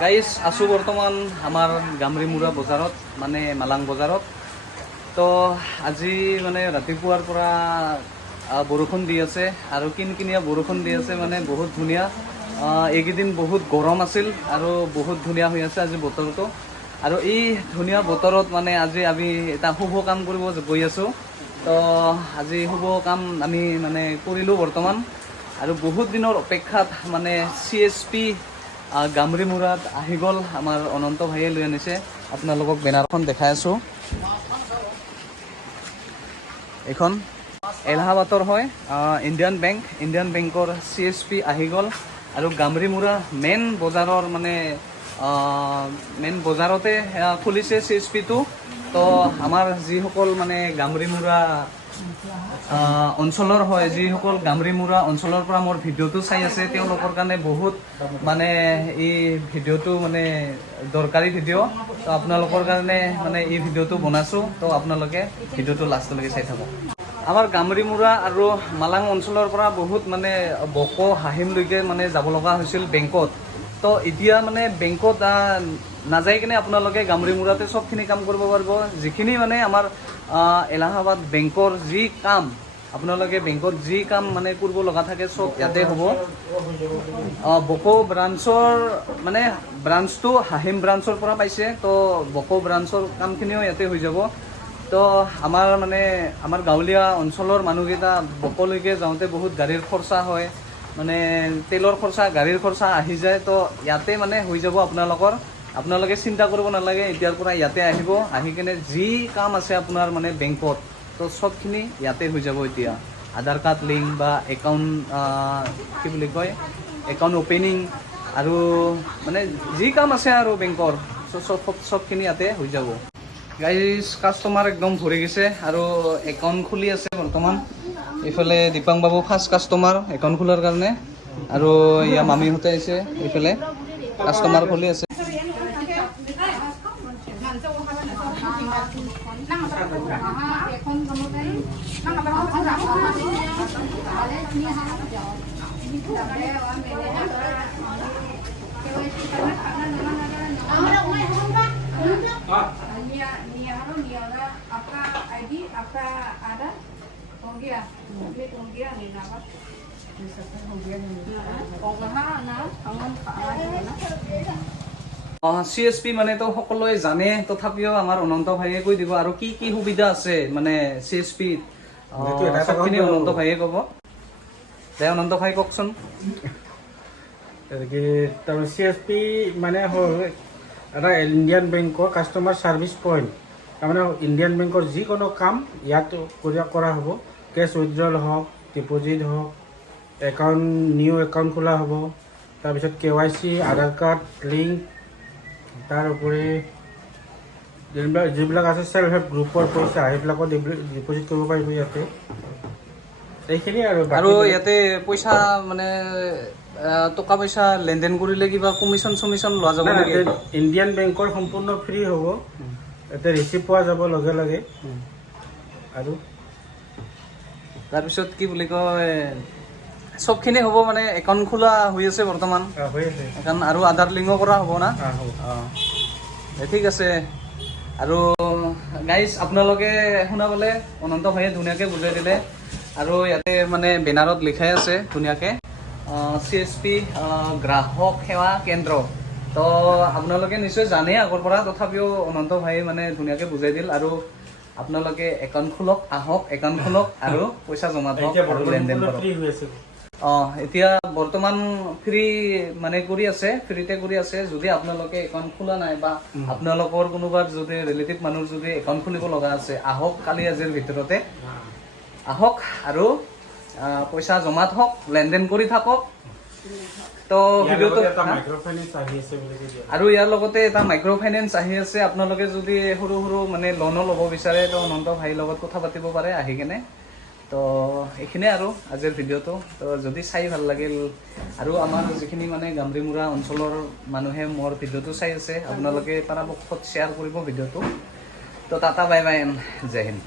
Guys আছোঁ বৰ্তমান আমাৰ গামৰিমুৰা বজাৰত মানে মালাং বজাৰত। তো আজি মানে ৰাতিপুৱাৰ পৰা বৰষুণ দি আছে আৰু কিনকিনীয়া বৰষুণ দি আছে, মানে বহুত ধুনীয়া। এইকেইদিন বহুত গৰম আছিল আৰু বহুত ধুনীয়া হৈ আছে আজি বতৰটো। আৰু এই ধুনীয়া বতৰত মানে আজি আমি এটা শুভ কাম কৰিব গৈ আছোঁ। তো আজি শুভ কাম আমি মানে কৰিলোঁ বৰ্তমান। আৰু বহুত দিনৰ অপেক্ষাত মানে CSP গামৰিমুৰাত আহি গ'ল। আমাৰ অনন্ত ভাইয়ে লৈ আনিছে, আপোনালোকক বেনাৰখন দেখাই আছোঁ। এইখন এলাহাবাদৰ হয়, ইণ্ডিয়ান বেংকৰ CSP আহি গ'ল। আৰু গামৰিমুৰা মেইন বজাৰৰ মানে মেইন বজাৰতে খুলিছে CSPটো। তো আমাৰ যিসকল মানে গামৰিমুৰা অঞ্চলৰ হয়, যিসকল গামৰিমুৰা অঞ্চলৰ পৰা মোৰ ভিডিঅ'টো চাই আছে, তেওঁলোকৰ কাৰণে বহুত মানে এই ভিডিঅ'টো মানে দৰকাৰী ভিডিঅ'। তো আপোনালোকৰ কাৰণে মানে এই ভিডিঅ'টো বনাইছোঁ। তো আপোনালোকে ভিডিঅ'টো লাষ্টলৈকে চাই থাকক। আমাৰ গামৰিমুৰা আৰু মালাং অঞ্চলৰ পৰা বহুত মানে বকো হাহিমলৈকে মানে যাব লগা হৈছিল বেংকত। তো এতিয়া মানে বেংকত নাযায় কিনে আপোনালোকে গামৰিমুৰাতে চবখিনি কাম কৰিব পাৰিব। যিখিনি মানে আমাৰ এলাহাবাদ বেংকৰ যি কাম, আপোনালোকে বেংকত যি কাম মানে কৰিব লগা থাকে চব ইয়াতে হ'ব। বকো ব্ৰাঞ্চৰ মানে ব্ৰাঞ্চটো হাহিম ব্ৰাঞ্চৰ পৰা পাইছে। তো বকো ব্ৰাঞ্চৰ কামখিনিও ইয়াতে হৈ যাব। তো আমাৰ মানে আমাৰ গাঁৱলীয়া অঞ্চলৰ মানুহকেইটা বকোলৈকে যাওঁতে বহুত গাড়ীৰ খৰচা হয়, মানে তেলৰ খৰচা, গাড়ীৰ খৰচা আহি যায়। তো ইয়াতে মানে হৈ যাব আপোনালোকে চিন্তা কৰিব নালাগে। এতিয়াৰ পৰা ইয়াতে আহিব, আহি কিনে যি কাম আছে আপোনাৰ মানে বেংকত, তো চবখিনি ইয়াতে হৈ যাব। এতিয়া আধাৰ কাৰ্ড লিংক বা একাউণ্ট কি বুলি কয় একাউণ্ট অপেনিং আৰু মানে যি কাম আছে আৰু বেংকৰ চবখিনি ইয়াতে হৈ যাব। গাইজ কাষ্টমাৰ একদম ভৰি গৈছে আৰু একাউণ্ট খুলি আছে বৰ্তমান। এইফালে দীপাং বাবু ফাৰ্ষ্ট কাষ্টমাৰ একাউণ্ট খোলাৰ কাৰণে, আৰু ইয়াৰ মামীহঁতে আহিছে, এইফালে কাষ্টমাৰ খুলি আছে। CSP মানে তো সকলোৱে জানে, তথাপিও আমাৰ অনন্ত ভাইয়ে কৈ দিব আৰু কি কি সুবিধা আছে মানে CSP সবখিনি অনন্ত ভাইয়ে ক'ব। দে অনন্ত ভাই কওকচোন। তাৰমানে CSP মানে হ'ল এটা ইণ্ডিয়ান বেংকৰ কাষ্টমাৰ ছাৰ্ভিচ পইণ্ট। তাৰমানে ইণ্ডিয়ান বেংকৰ যিকোনো কাম ইয়াত কৰা হ'ব। কেছ উইথড্ৰল হওক, ডিপ'জিট হওক, নিউ একাউণ্ট খোলা হ'ব, তাৰপিছত KYC, আধাৰ কাৰ্ড লিংক, তাৰ উপৰি যিবিলাক আছে চেল্ফ হেল্প গ্ৰুপৰ পইচা সেইবিলাকত ডিপ'জিট কৰিব পাৰিব ইয়াতে। এইখিনি আৰু ইয়াতে পইচা মানে টকা পইচা লেনদেন কৰিলে কিবা কমিশ্যন লোৱা যাব নেকি? ইণ্ডিয়ান বেংকৰ সম্পূৰ্ণ ফ্ৰী হ'ব। ইয়াতে ৰিচিপ্ট পোৱা যাব লগে লগে। আৰু তাৰপিছত কি বুলি কয় চবখিনি হ'ব, মানে একাউণ্ট খোলা হৈ আছে বৰ্তমান হৈ আছে আৰু আধাৰ লিংকো কৰা হ'ব না? ঠিক আছে। আৰু গাইজ আপোনালোকে শুনা পালে, অনন্ত ভাইয়ে ধুনীয়াকৈ বুজাই দিলে। আৰু ইয়াতে মানে বেনাৰত লিখাই আছে ধুনীয়াকৈ CSP গ্ৰাহক সেৱা কেন্দ্ৰ। তো আপোনালোকে নিশ্চয় জানে আগৰ পৰা, তথাপিও অনন্ত ভাইয়ে মানে ধুনীয়াকৈ বুজাই দিল। আৰু আপোনালোকে একাউণ্ট খোলক, আহক একাউণ্ট খোলক আৰু পইচা জমা থওক আৰু লেনদেন কৰক। এতিয়া বৰ্তমান ফ্ৰী মানে ফ্ৰীতে কৰি আছে। যদি আপোনালোকে একাউণ্ট খোলা নাই বা আপোনালোকৰ কোনোবা যদি ৰিলেটিভ মানুহৰ যদি একাউণ্ট খুলিব লগা আছে, আহক কালি আজিৰ ভিতৰতে আহক আৰু পইচা জমা থওক, লেনদেন কৰি থাকক। তো ভিডিঅ'টো আৰু ইয়াৰ লগতে এটা মাইক্ৰ' ফাইনেন্স আহি আছে। আপোনালোকে যদি সৰু মানে লোনো ল'ব বিচাৰে, তো অনন্ত ভাইৰ লগত কথা পাতিব পাৰে আহি কেনে। তো এইখিনিয়ে আৰু আজিৰ ভিডিঅ'টো। তো যদি চাই ভাল লাগিল আৰু আমাৰ যিখিনি মানে গামৰিমুৰা অঞ্চলৰ মানুহে মোৰ ভিডিঅ'টো চাই আছে, আপোনালোকে পৰাপক্ষত শ্বেয়াৰ কৰিব ভিডিঅ'টো। তো টাটা বাই বাই, জয় হিন্দ।